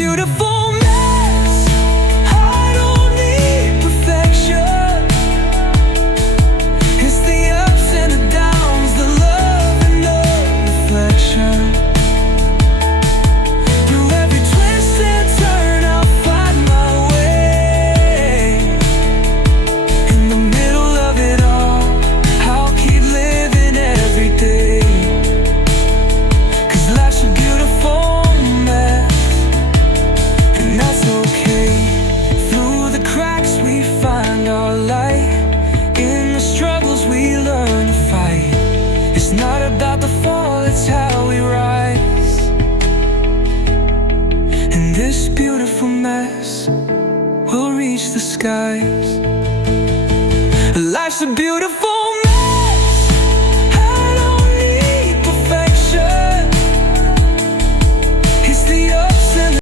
beautiful mess. I don't need perfection. It's the ups and the downs, the love and the reflection. Through every twist and turn, I'll find my way. In the middle of it all, I'll keep living every day. 'Cause life's a beautiful mess, and that's okay. Through the cracks we find our light. In the struggles we learn to fight. It's not about the fall, it's how we rise. In this beautiful mess, we'll reach the skies. Life's a beautiful